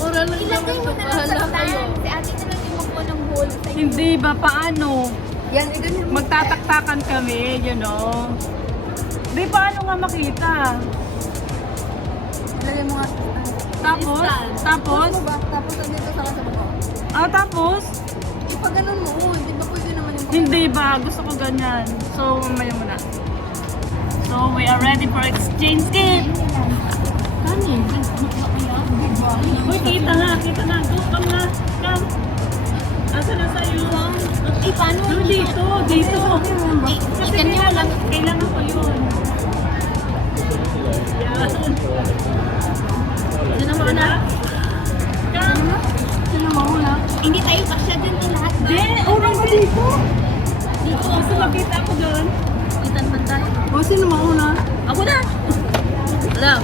Oral lang Ilagay naman mo to. na lang sa Bahala kayo. stand. Si ate na lang yung magpo ng hole sa'yo. Hindi ba? Paano? Yan, ganun mo. Magtataktakan kami, you know. Di paano nga makita? Ilagay mo nga sa stand. Tapos? Tapos? Ano ba? Tapos andito sa baba. Ah, tapos? Pag ganun mo, hindi ba pwede naman yung Hindi ba? Gusto ko ganyan. So, mamaya muna. So, we are ready for exchange gift. Kanin. Uy, kita nga. Kita nga. Go, come na. Come. Asa na sa'yo? Eh, paano? Dito. Dito. Kasi kailangan ko yun. Yan. Sino mo na? Come. Sino mo na? Hindi tayo kasya din yung lahat ba? Di, urang mo dito. Dito. So, makita ako doon. Itan man tayo. O, sino mauna? Ako na! Wala,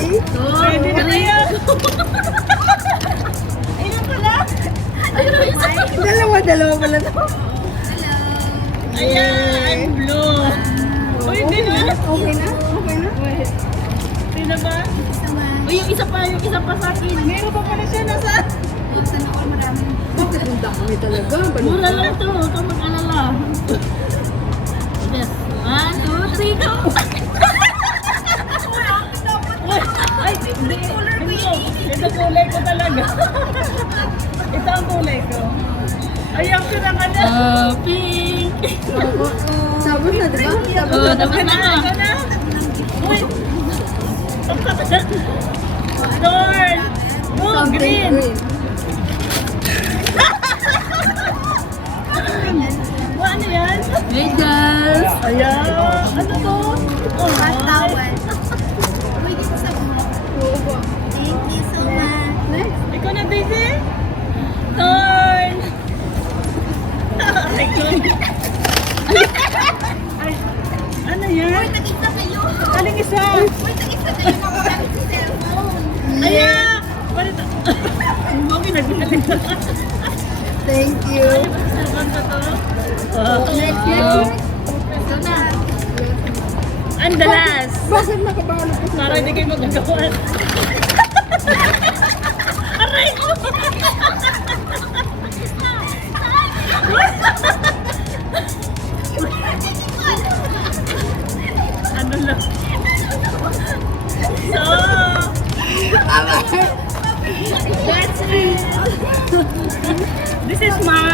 1, 2, Pwede na kayo. Ayun pala! Dalawa pala to. Ayan, I'm blue. Uy, di ba? Okay na? Okay na? Sino ba? Uy, yung isa pa sa akin. Meron pa pala siya nasa. Sana ako marami. Bakit ang dami talaga? Mura lang ito, huwag kang mag-alala. Yes. 1, 2, 3, go! Ay, hindi. Ito kulay ko talaga. Ito ang kulay ko. Ayaw ko na ka na. Pink. Sabon na, di ba? Sabon Oh, na. dapat na. Uy. Dorn. Oh, green. Ano yan? Hey guys! Ayan. Ano to? Oh, Tawad. Pwede ko sa mga. Thank you so much. ikaw na, baby? Dorn. Ay, ay, ano yan? Nag-isa kayo. Aling isa? Uy, nag-isa kayo na marami sa cellphone. Ayan! Ano ito? Ang mami nagbigaling na. Thank you. Ano ba sa cellphone ko to? Next. Ito na. And the last. Bakit nakabalot ka sa Para hindi kayo magagawan. Aray ko! Ano lang? So, that's it. This is mine.